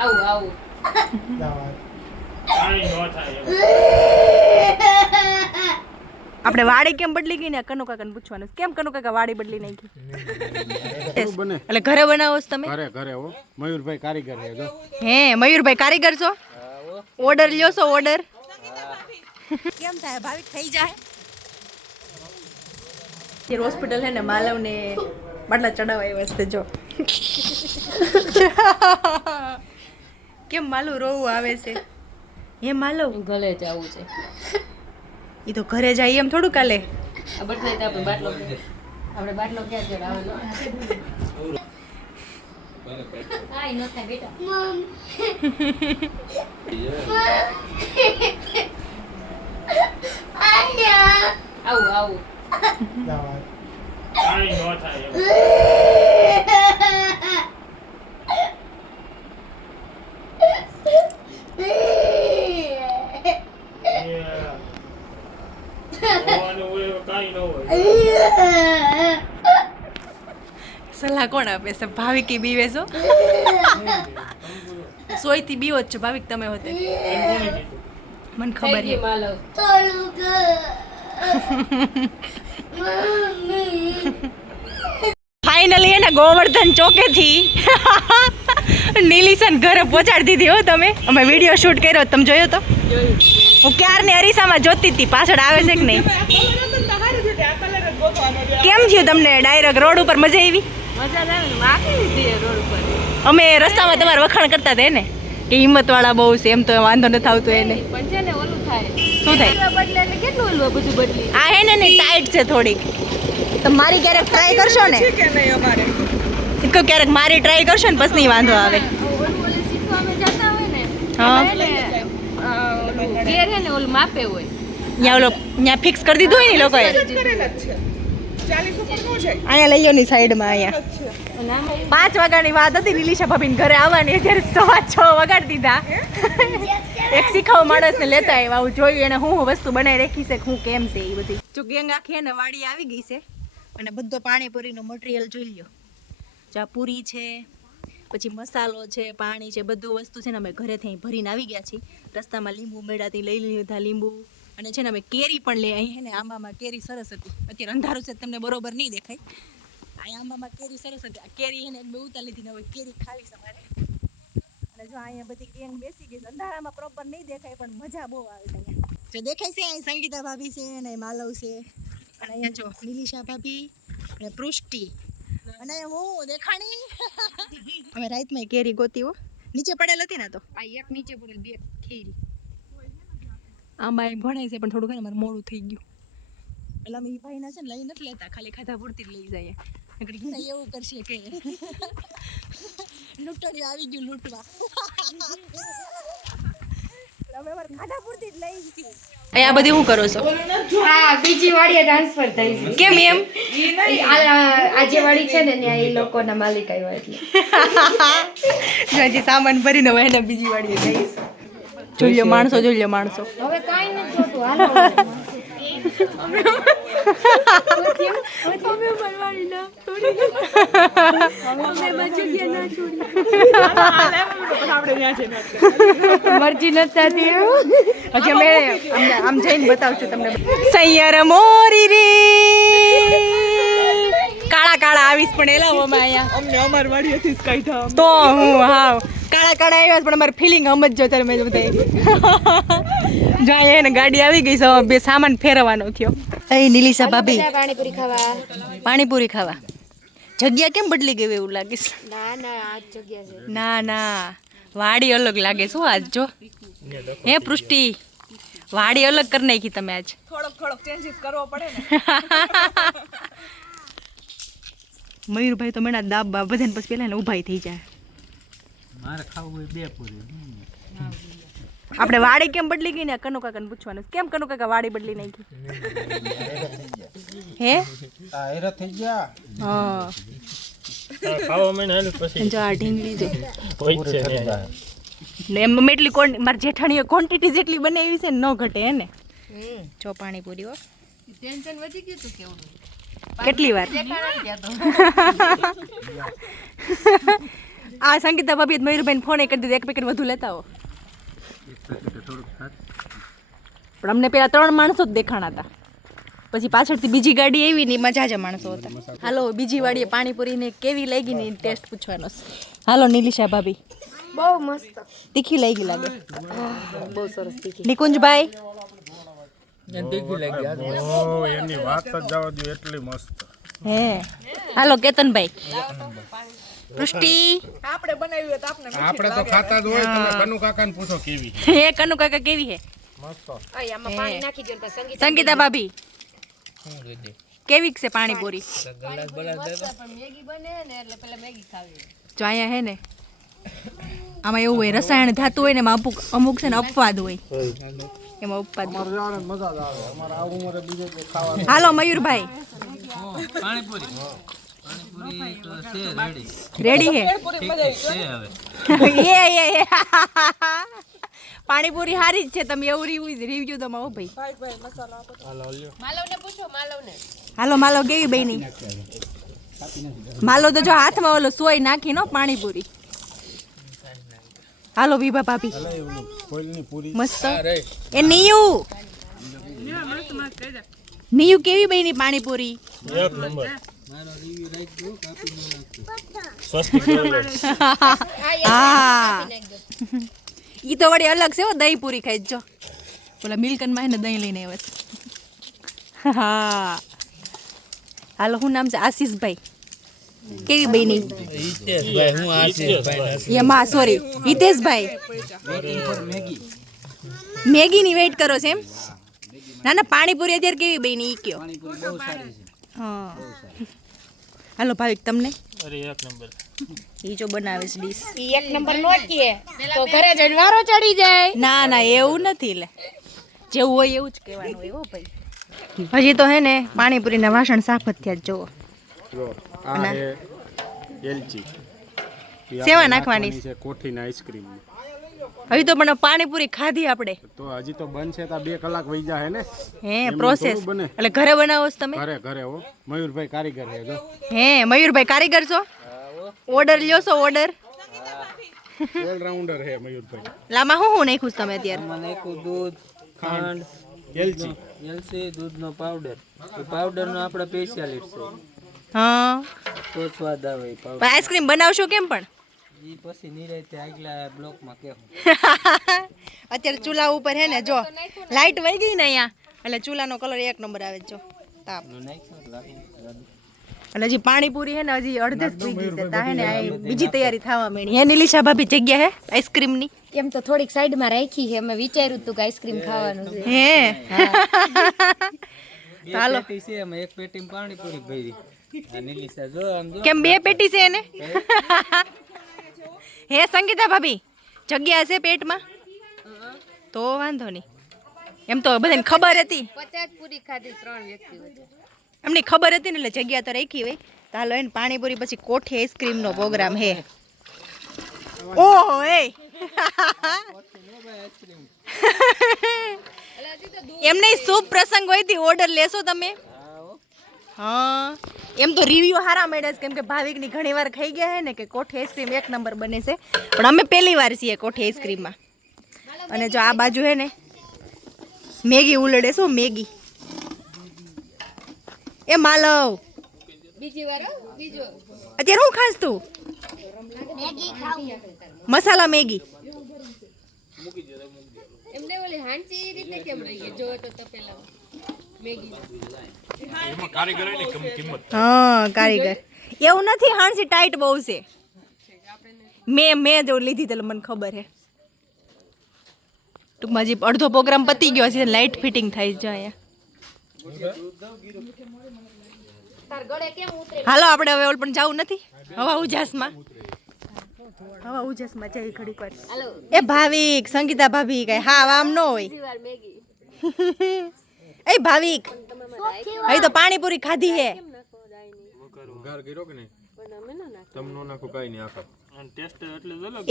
આવું આવું આપણે વાડી કેમ બદલી ગઈ ને કનુ કાકાને પૂછવાનું કેમ કનુ કાકા વાડી બદલી નાખી એટલે ઘરે બનાવો છો તમે ઘરે હો મયુરભાઈ કારીગર છે જો હે મયુરભાઈ કારીગર છો ઓર્ડર લ્યો છો ઓર્ડર કેમ થાય ભાવિક થઈ જાય હોસ્પિટલ હે ને માલવ ને બાટલા ચડાવવા આવ્યા છે જો કેમ માલુ રોવું આવે છે હે માલવ ગલે જવું છે ઈ તો ઘરે જાય એમ થોડું કાલે આ બદલાઈ તો આપણે બાટલો ક્યાં ચડાવવાનો આઈ ન થાય બેટા આવું આવું આઈ ન થાય સલાહ કોણ આપે છે ભાવિકી બીવે છો સોયથી બીવો જ છો ભાવિક તમે હોતે મને ખબર છે ફાઇનલી એને ગોવર્ધન ચોકેથી નીલીસન ઘરે પહોંચાડી દીધી હો તમે અમે વિડીયો શૂટ કર્યો તમે જોયો તો હું ક્યારની અરીસામાં જોતી હતી પાછળ આવે છે કે નહીં કેમ થયું તમને ડાયરેક્ટ રોડ ઉપર મજા આવી અમે રસ્તામાં તમારે વખાણ કરતા હતા ને કે હિંમત વાળા બહુ છે એમ તો વાંધો નથી આવતો એને શું થાય આ હે ને ટાઈટ છે થોડીક તમે મારી ક્યારેક ટ્રાય કરશો ને ક્યારેક મારી ટ્રાય કરશો ને પછી નહીં વાંધો આવે હા ત્યાં ફિક્સ કરી દીધું હોય ને લોકોએ અહીંયા લઈ લો ની સાઈડમાં અહીંયા 5 વાગ્યાની વાત હતી લીલીશા ભાભીને ઘરે આવવાની અત્યારે 6:15 વગાડી દીધા એક શીખાવ માણસને લેતા આવ્યા હું જોયું એને હું વસ્તુ બનાવી રાખી છે હું કેમ છે એ બધી જો ગેંગ આખી ને વાડી આવી ગઈ છે અને બધો પાણીપુરીનો મટીરિયલ જોઈ લ્યો જા પૂરી છે પછી મસાલો છે પાણી છે બધું વસ્તુ છે ને અમે ઘરેથી અહીં ભરીને આવી ગયા છીએ રસ્તામાં લીંબુ મેળાથી લઈ લીધા લીંબુ અને છે ને અમે કેરી પણ લઈ અહીં ને આંબામાં કેરી સરસ હતી અત્યારે અંધારું છે તમને બરોબર નહીં દેખાય અહીંયા આંબામાં કેરી સરસ હતી આ કેરી એને બે ઉતાર લીધી ને હવે કેરી ખાવી તમારે અને જો અહીંયા બધી ગેંગ બેસી ગઈ અંધારામાં પ્રોપર નહીં દેખાય પણ મજા બહુ આવે છે અહીંયા જો દેખાય છે અહીં સંગીતા ભાભી છે અને માલવ છે અને અહીંયા જો લીલીશા ભાભી અને પૃષ્ટિ અને હું દેખાણી અમે રાતમાં કેરી ગોતી હો નીચે પડેલ હતી ને તો આ એક નીચે પડેલ બે કેરી આમાં એમ ભણાય છે પણ થોડું ઘણું મારે મોડું થઈ ગયું એટલે અમે એ ભાઈના છે ને લઈ નથી લેતા ખાલી ખાધા પૂરતી જ લઈ જાય એવું કરશે કે લૂંટણી આવી ગયું લૂંટવા અમે મારે ખાધા પૂરતી જ લઈ છીએ અહીંયા બધી શું કરો છો હા બીજી વાડીએ ટ્રાન્સફર થઈ છે કેમ એમ આજે વાડી છે ને ત્યાં એ લોકોના માલિક આવ્યા એટલે જો હજી સામાન ભરીને હવે એને બીજી વાડીએ જઈશ જોઈ લો માણસો હવે કાંઈ નથી જોતું હાલો મરજી નથી થતી હજી અમે આમ જઈને બતાવશું તમને સૈયર મોરી રે કાળા કાળા આવીશ પણ એલાવોમાં અહીંયા અમને અમાર વાડીએથી જ કાઢ્યા તો હું હાવ કાળા કાળા આવ્યા પણ અમારી ફિલિંગ સમજો ત્યારે મેં બધા જો અહીંયા એને ગાડી આવી ગઈ છે બે સામાન ફેરવવાનો થયો એ નીલીશા ભાભી પાણીપુરી ખાવા જગ્યા કેમ બદલી ગઈ એવું લાગે છે ના ના વાડી અલગ લાગે શું આજ જો હે પૃષ્ટિ વાડી અલગ કરી નાખી તમે આજ થોડોક ચેન્જીસ કરવો પડે ને મયુરભાઈ તો મેણા દાબ બધાને પછી પેલા ને ઊભાઈ થઈ જાય મારે ખાવું હોય બે પૂરી આપણે વાડી કેમ બદલી ગઈ ને કનુ કાકાને પૂછવાનું કેમ કનુ કાકા વાડી બદલી નાખી હે આ એરા થઈ ગયા હા ખાવા મને હાલ પછી જો આ ઢીંગલી જો હોય છે ને એમ એટલી મારી જેઠાણીએ ક્વોન્ટિટી જેટલી બનાવી છે ને ન ઘટે હે ને જો પાણીપુરી હો ટેન્શન વધી ગયું તું કેવું કેટલી વાર આ સંગીતા ભાભી મયુરભાઈને ફોન કરી દીધો, એક પેકેટ વધુ લેતા હો. પણ અમને પેલા 3 માણસો જ દેખાણા હતા, પછી પાછળથી બીજી ગાડી આવી ને એમાં જાજા માણસો હતા. હાલો બીજી વાડીએ પાણીપુરીને કેવી લાગી ને ટેસ્ટ પૂછવાનો છે. હાલો નિલિશા ભાભી. બહુ મસ્ત. તીખી લાગી લાગે. બહુ સરસ તીખી. નિકુંજભાઈ એની વાત જ જવા દો, એટલી મસ્ત. હે. હાલો કેતનભાઈ. પૃષ્ટિ. આપણે તો ખાતા જ હોય, તમે કનુ કાકાને પૂછો કેવી. હે કનુ કાકા કેવી હે? આમાં પાણી નાખી દો ને સંગીત. સંગીતા ભાભી કેવી છે પાણીપુરી? મેગી બને ને એટલે પેલા મેગી ખાવી. જો અહીંયા હે ને આમાં એવું હોય, રસાયણ થતું હોય ને એમાં અમુક છે ને અપવાદ હોય, એમાં અપવાદ હોય. મજા જ આવે. અમારે આ ઉંમરે બીજે કંઈ ખાવાનું. હાલો મયુરભાઈ રેડી હે? એ પાણીપુરી હારી જ છે. તમે એવું રિવ્યુ દો માં ભાઈ. માલવને પૂછો, માલવને. હાલો માલો કેવી બની? માલો તો જો હાથમાં ઓલો સોય નાખી નો પાણીપુરી. હાલો વિભા ભાભી કોઈલની પૂરી મસ્ત. એ નિયુ નિયુ કેવી બની પાણીપુરી? એક નંબર. સ્વસ્તિક હા ઈ તો વળી અલગ છે હો. દહીં પૂરી ખાઈ જો. ઓલા મિલ્કન માં હે ને દહીં લઈને આવે છે. હા હાલો શું નામ છે? આશીષભાઈ કેવી બની? યમા સોરી હિતેશભાઈ. મેગી ની વેઇટ કરો છો એમ? ના ના પાણીપુરી અત્યારે કેવી બની ઈ કયો. હા હાલો ભાવિક તમને? અરે એક નંબર. ઈ જો બનાવે છે ડીશ. ઈ એક નંબર નો કીએ તો ઘરે જઈને વારો ચડી જાય. ના ના એવું નથી, લે જેવું હોય એવું જ કહેવાનું હોય હો ભાઈ. હજી તો હે ને પાણીપુરીના વાસણ સાફ જ થયા જ જોવો. જો આ હે એલચી. સેવા નાખવાની છે કોઠીના આઈસ્ક્રીમ. હજી તો પણ પાણીપુરી ખાધી આપણે તો હજી તો બનશે તો 2 કલાક વહી જાય ને. હે પ્રોસેસ એટલે ઘરે બનાવો છો તમે? ઘરે હો. મયુરભાઈ કારીગર છે જો. હે મયુરભાઈ કારીગર છો? ઓર્ડર લ્યો છો? ઓર્ડર ઓલરાઉન્ડર છે મયુરભાઈ. લામાં હું નાખ્યું તમે અત્યારે? નાખ્યું દૂધ, ખાંડ, એલચી. એલચી, દૂધનો પાવડર. એ પાવડરનો આપણે સ્પેશિયાલિસ્ટ છે. હા તો સ્વાદ આવે એ પાવડર. આઈસ્ક્રીમ બનાવશો કેમ પણ? એ પછી નિરાંતે આગલા બ્લોકમાં કહેવું. અત્યારે ચૂલા ઉપર હે ને જો લાઈટ વહી ગઈ ને અહીંયા, એટલે ચૂલાનો કલર એક નંબર આવે જો. તાપ એટલે હજી પાણીપુરી હે ને હજી અડધે જ થઈ ગઈ છે. તા હે ને આ બીજી તૈયારી થવા માંડી. હે નિલિશા ભાભી જગ્યા હે આઈસ્ક્રીમ ની? એમ તો થોડીક સાઈડમાં રાખી છે. અમે વિચાર્યું હતું કે આઈસ્ક્રીમ ખાવાનું છે. હે બે હાલો. પેટી છે એમાં એક પેટીમાં પાણીપુરી ભરી. આ નિલિશા જો આમ જો. કેમ 2 પેટી છે એને? હે સંગીતા ભાભી જગ્યા છે પેટમાં? તો વાંધો નહીં. એમ તો બધાને ખબર હતી. 50 પૂરી ખાધી 3 વ્યક્તિ વચ્ચે. એમની ખબર હતી ને એટલે જગ્યા તો રાખી હોય. તો હાલો એને પાણીપુરી પછી કોઠી આઈસ્ક્રીમનો પ્રોગ્રામ હે. ઓહો એ એમને શુભ પ્રસંગ હોય થી ઓર્ડર લેશો તમે? હા એમ તો રિવ્યુ હારા મળ્યા છે, કેમ કે ભાવિકની ઘણી વાર ખાઈ ગયા હે ને કે કોઠી આઈસ્ક્રીમ એક નંબર બને છે, પણ અમે પહેલી વાર છીએ કોઠી આઈસ્ક્રીમમાં. અને જો આ બાજુ હે ને મેગી ઉલડે શું મેગી. એ માલવ બીજી વાર બીજો અત્યારે હું ખાસ તું? મસાલા મેગી. એમને ઓલી હાંચી રીતે કેમ રહી ગઈ જો તો પેલા મેગી હા કારીગર એવું નથી. હાંસી ટાઈટ બહુ છે. મેં જો લીધી તો મને ખબર હે. ટૂંકમાં હજી અડધો પ્રોગ્રામ પતી ગયો છે. લાઇટ ફિટિંગ થાય છે અહીંયા. હાલો આપણે હવે ઓલ પણ જવું નથી હવા ઉજાસમાં. હવા ઉજાસમાં જઈ ઘડીક વાર. એ ભાવિક સંગીતા ભાભી કઈ હા આમ ન હોય. એ ભાવિક અહીં તો પાણીપુરી ખાધી હે.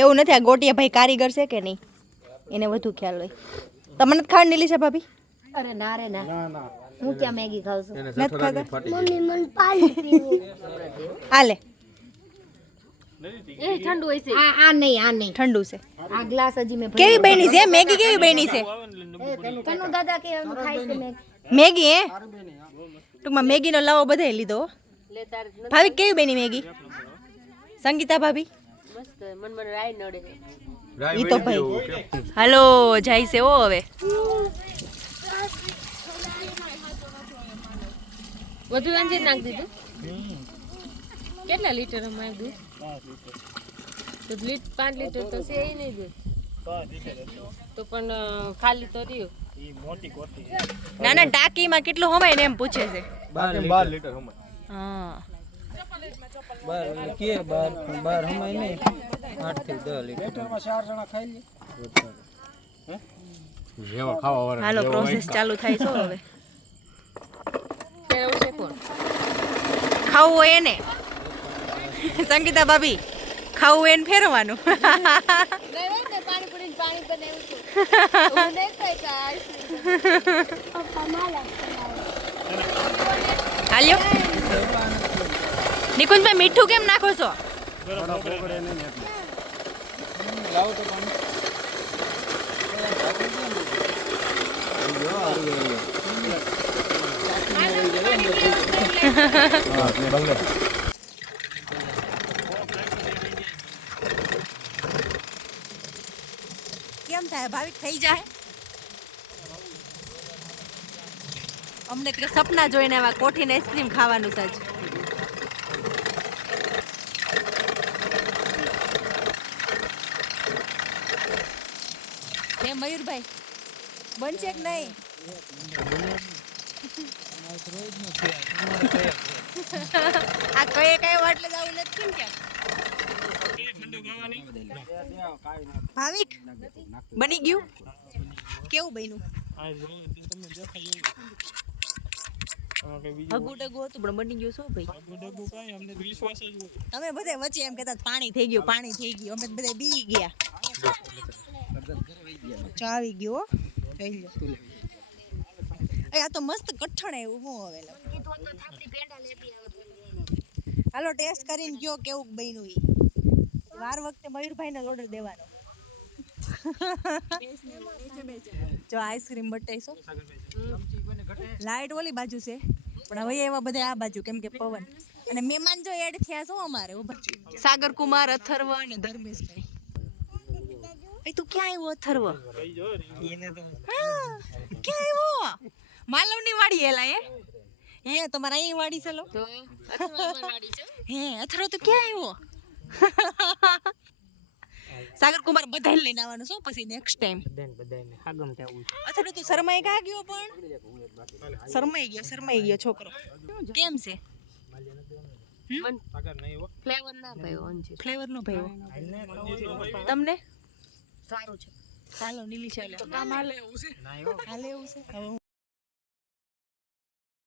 એવું નથી. આ ગોટિયા ભાઈ કારીગર છે કે નહીં એને વધુ ખ્યાલ હોય. તમને નથી ખાવા નિલિશા ભાભી? અરે ના રે ના, હું ક્યાં મેગી ખાઉં છું. નથી ખાતા? મમ્મી મને પાણી પીવું. હાલે એ ઠંડુ હોય છે. આ નહીં ઠંડુ છે. આ ગ્લાસ હજી મેં કેવી બની છે મેગી? કેવી બની છે કનુ દાદા કે એમ ખાય છે મેં મેગી? હે ટૂંકમાં મેગીનો લાવો બધાય લીધો. લેતા ભાભી કેવી બની મેગી? સંગીતા ભાભી મસ્ત મન રાઈ નડે છે. ઈ તો ભાઈ હાલો જાય છે ઓ હવે. વધુ અંજીર નાખ દીધું. કેટલા લીટર અમારે દૂધ? તો 5 લીટર તો છે ય નહીં દૂધ. તો પણ ખાલી તો રહ્યું. ના ના ટાંકીમાં કેટલું હમાય ને એમ પૂછે છે. 12 લીટર હા 12 કે 12 હમાય નહીં 8 થી 10 લીટર જેવા ખાવા વાળા હાલો પ્રોસેસ ચાલુ થાય છે હવે. ફેરવું છે કોણ? ખાવું હોય એને સંગીતા ભાભી ખાવું હોય એને ફેરવાનું. પાણીપુરી પાણી બનાવ્યું હતું. હું નહીં ખાઈ કે હાલ્યો નિકુંજભાઈ મીઠું કેમ નાખો છો? લાવો તો પાણી કેમ થાય ભાવિક થઈ જાય? અમને તો સપના જોઈને આવા કોઠીને આઈસ્ક્રીમ ખાવાનું છે. હે મયુરભાઈ બનશે કે નહીં? આ કઈ વાટલે જવું નથી કેમ? ભાવિક બની ગયું? કેવું બન્યું? હગુ ડગુ હતું પણ બની ગયું શું ભાઈ? તમે બધે વચ્ચે એમ કહેતા પાણી થઈ ગયું પાણી થઈ ગયું, અમે બધા બી ગયા. ચાવી ગયો જોઈ લો. આ તો મસ્ત કઠણ એવું હું હવે હાલો ટેસ્ટ કરીને કયો કેવું બન્યું. ઈ વાર વખતે મયુરભાઈને જ ઓર્ડર દેવાનો. જો આઈસ્ક્રીમ બટાઈશો લાઈટ ઓલી બાજુ છે પણ હવે એવા બધા આ બાજુ કેમ કે પવન અને મહેમાન જો એડ થયા છો અમારે સાગર કુમાર અથર્વ અને ધર્મેશભાઈ. એ તું ક્યાં આવ્યો અથર્વ? હા, ક્યાં આવ્યો? માલવની વાડી એલા હે તમારા અહીં વાડી છે લો તો અથર્વવાળી છે. હે અથર્વ તો ક્યાં આવ્યો? સાગર કુમાર બધાને લઈને આવવાનું છો પછી નેક્સ્ટ ટાઈમ. અથર્વ તું શરમાઈ કા ગયો? પણ શરમાઈ ગયો છોકરો. કેમ છે? ફ્લેવર ના પાયો અંજીર. ફ્લેવર નો ભાઈ તમને સારું છે. ચાલો નીલી ચાલે હાલે એવું છે.